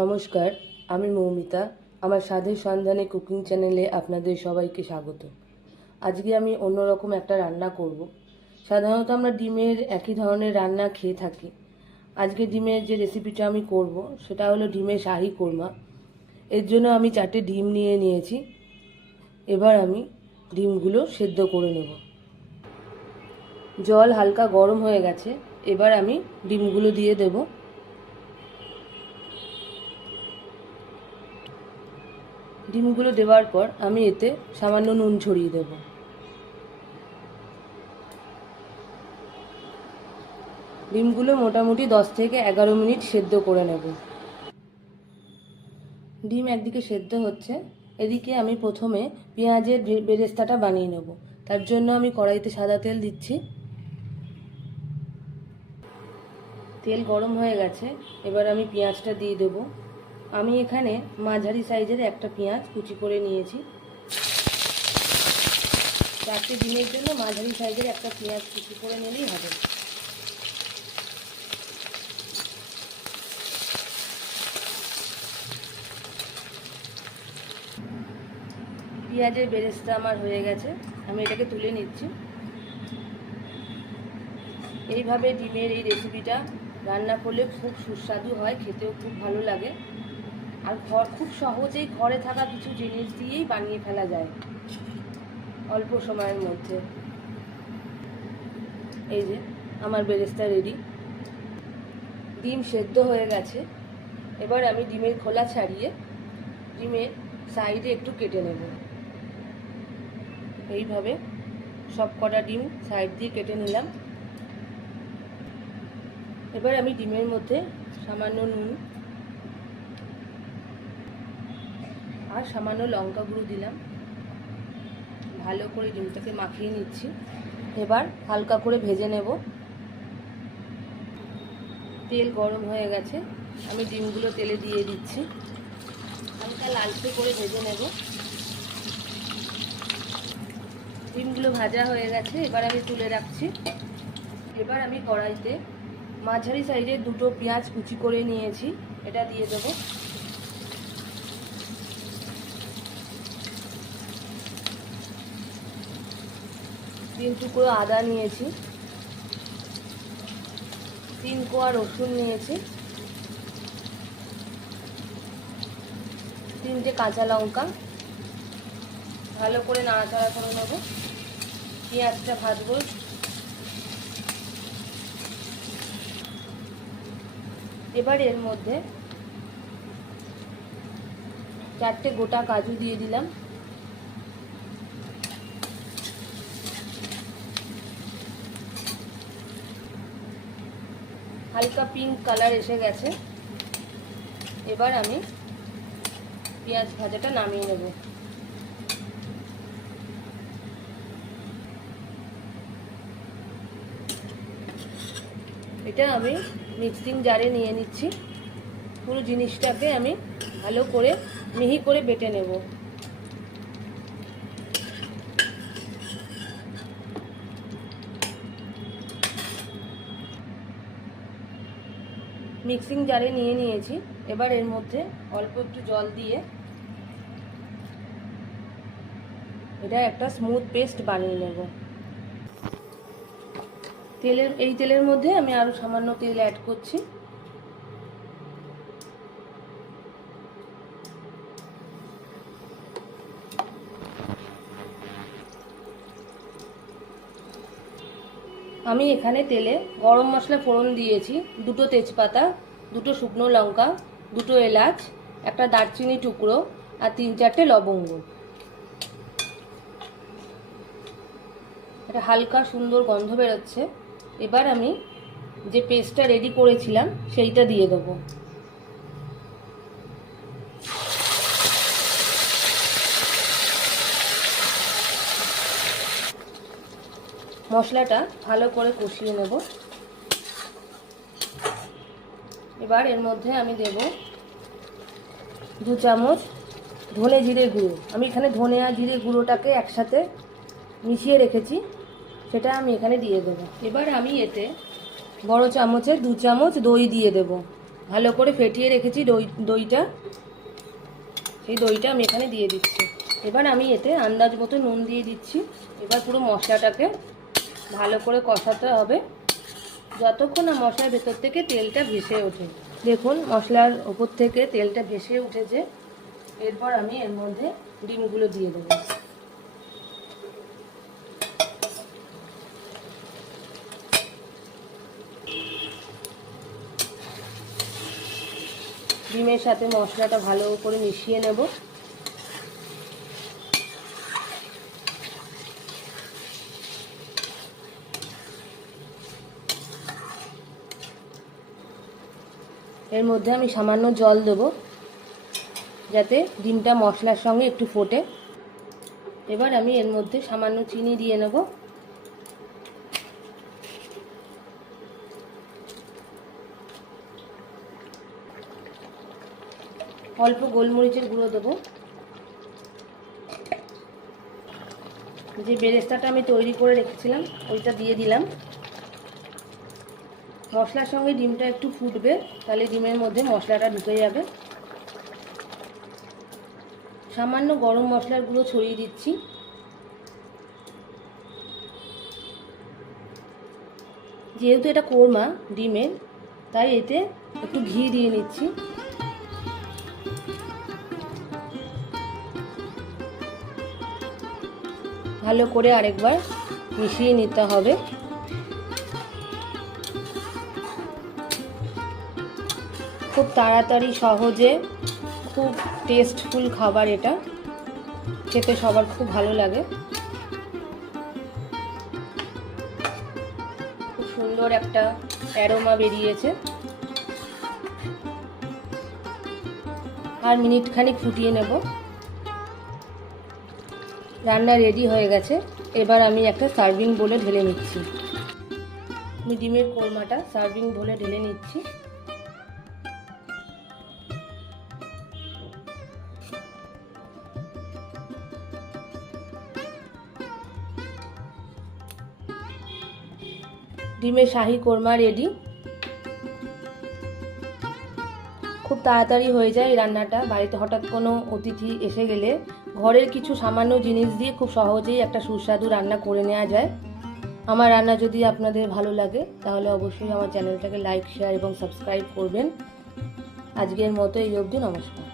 নমস্কার, আমি মৌমিতা। আমার স্বাদের সন্ধানে কুকিং চ্যানেলে আপনাদের সবাইকে স্বাগত। আজকে আমি অন্যরকম একটা রান্না করব। সাধারণত আমরা ডিমের একই ধরনের রান্না খেয়ে থাকি। আজকে ডিমের যে রেসিপিটা আমি করব সেটা হলো ডিমের শাহি কোরমা। এর জন্য আমি 4টে ডিম নিয়ে নিয়েছি। এবার আমি ডিমগুলো সেদ্ধ করে নেব। জল হালকা গরম হয়ে গেছে, এবার আমি ডিমগুলো দিয়ে দেব। ডিমগুলো দেওয়ার পর আমি এতে সামান্য নুন ছড়িয়ে দেব। ডিমগুলো মোটামুটি 10 থেকে 11 মিনিট সেদ্ধ করে নেব। ডিম একদিকে সেদ্ধ হচ্ছে, এদিকে আমি প্রথমে পেঁয়াজের বেরেস্তাটা বানিয়ে নেব। তার জন্য আমি কড়াইতে সাদা তেল দিচ্ছি। তেল গরম হয়ে গেছে, এবার আমি পেঁয়াজটা দিয়ে দেব। আমি এখানে মাঝারি সাইজের একটা পেঁয়াজ কুচি করে নিয়েছি। 4টে ডিমের জন্য মাঝারি সাইজের একটা পেঁয়াজ কুচি করে নিলেই হবে। পেঁয়াজের বেরেস্তা আমার হয়ে গেছে, আমি এটাকে তুলে নিচ্ছি। এইভাবে ডিমের এই রেসিপিটা রান্না করলে খুব সুস্বাদু হয়, খেতেও খুব ভালো লাগে। আর খুব সহজেই ঘরে থাকা কিছু জিনিস দিয়েই বানিয়ে ফেলা যায় অল্প সময়ের মধ্যে। এই যে আমার বেরেস্তা রেডি। ডিম সেদ্ধ হয়ে গেছে, এবার আমি ডিমের খোলা ছাড়িয়ে ডিমের সাইডে একটু কেটে নেব। এইভাবে সব কটা ডিম সাইড দিয়ে কেটে নিলাম। এবার আমি ডিমের মধ্যে সামান্য নুন আর সামান্য লঙ্কা গুঁড়ো দিলাম। ভালো করে ডিমটাকে মাখিয়ে নিচ্ছি। এবার হালকা করে ভেজে নেব। তেল গরম হয়ে গেছে, আমি ডিমগুলো তেলে দিয়ে দিচ্ছি। হালকা লালচে করে ভেজে নেব। ডিমগুলো ভাজা হয়ে গেছে, এবার আমি তুলে রাখছি। এবার আমি কড়াইতে মাঝারি সাইজের 2টো পেঁয়াজ কুচি করে নিয়েছি, এটা দিয়ে দেবো। তিন টুকরো আদা নিয়েছি, 3 কোয়া রসুন নিয়েছি, 3টে কাঁচা লঙ্কা। ভালো করে নাড়াচাড়া করে নেব। পেঁয়াজটা ভাজবো। এবার এর মধ্যে 4টে গোটা কাজু দিয়ে দিলাম। হালকা পিঙ্ক কালার এসে গেছে, এবার আমি পেঁয়াজ ভাজাটা নামিয়ে নেব। এটা আমি মিক্সিং জারে নিয়ে নিচ্ছি। পুরো জিনিসটাকে আমি ভালো করে মিহি করে বেটে নেব। মিক্সিং জারে নিয়ে নিয়েছি, এবার এর মধ্যে অল্প একটু জল দিয়ে এটা একটা স্মুথ পেস্ট বানিয়ে নেব। এই তেলের মধ্যে আমি আরো সামান্য তেল অ্যাড করছি। আমি এখানে তেলে গরম মশলা ফোড়ন দিয়েছি, 2টো তেজপাতা, 2টো শুকনো লঙ্কা, 2টো এলাচ, একটা দারচিনি টুকরো আর 3-4টে লবঙ্গ। এটা হালকা সুন্দর গন্ধ বেরোচ্ছে। এবার আমি যে পেস্টটা রেডি করেছিলাম সেইটা দিয়ে দেবো। মশলাটা ভালো করে কষিয়ে নেব। এবার এর মধ্যে আমি দেব 2 চামচ ধনে জিরে গুঁড়ো। আমি এখানে ধনে আর জিরে গুঁড়োটাকে একসাথে মিশিয়ে রেখেছি, সেটা আমি এখানে দিয়ে দেব। এবার আমি এতে বড় চামচে 2 চামচ দই দিয়ে দেব। ভালো করে ফেটিয়ে রেখেছি দইটা, সেই দইটা আমি এখানে দিয়ে দিচ্ছি। এবার আমি এতে আন্দাজ মতো নুন দিয়ে দিচ্ছি। এবার পুরো মশলাটাকে ভালো করে কষাতে হবে যতক্ষণ না মশলার ভেতর থেকে তেলটা ভেসে ওঠে। দেখুন মশলার ওপর থেকে তেলটা ভেসে উঠেছে। এরপর আমি এর মধ্যে ডিমগুলো দিয়ে দেবো। ডিমের সাথে মশলাটা ভালো করে মিশিয়ে নেব। এর মধ্যে আমি সামান্য জল দেব যাতে ডিমটা মশলার সঙ্গে একটু ফোটে। এবার আমি এর মধ্যে সামান্য চিনি দিয়ে নেব। অল্প গোলমরিচের গুঁড়ো দেবো। যে বেরেস্তাটা আমি তৈরি করে রেখেছিলাম ওইটা দিয়ে দিলাম। মশলার সঙ্গে ডিমটা একটু ফুটবে, তাহলে ডিমের মধ্যে মশলাটা ঢুকে যাবে। সামান্য গরম মশলার গুঁড়ো ছড়িয়ে দিচ্ছি। যেহেতু এটা কোরমা ডিমের, তাই এতে একটু ঘি দিয়ে নিচ্ছি। ভালো করে আরেকবার মিশিয়ে নিতে হবে। খুব তাড়াতাড়ি সহজে খুব টেস্টফুল খাবার, এটা খেতে সবার খুব ভালো লাগে। খুব সুন্দর একটা অ্যারোমা বেরিয়েছে। আর মিনিট খানিক ফুটিয়ে নেব। রান্না রেডি হয়ে গেছে। এবার আমি একটা সার্ভিং বোলে ঢেলে নিচ্ছি। আমি ডিমের কোরমাটা সার্ভিং বোলে ঢেলে নিচ্ছি। ডিমের শাহি কোরমা রেডি। খুব তাড়াতাড়ি হয়ে যায় এই রান্নাটা। বাড়িতে হঠাৎ কোনো অতিথি এসে গেলে ঘরের কিছু সামান্য জিনিস দিয়ে খুব সহজেই একটা সুস্বাদু রান্না করে নেওয়া যায়। আমার রান্না যদি আপনাদের ভালো লাগে তাহলে অবশ্যই আমার চ্যানেলটাকে লাইক, শেয়ার এবং সাবস্ক্রাইব করবেন। আজকের মতো এই অবধি, নমস্কার।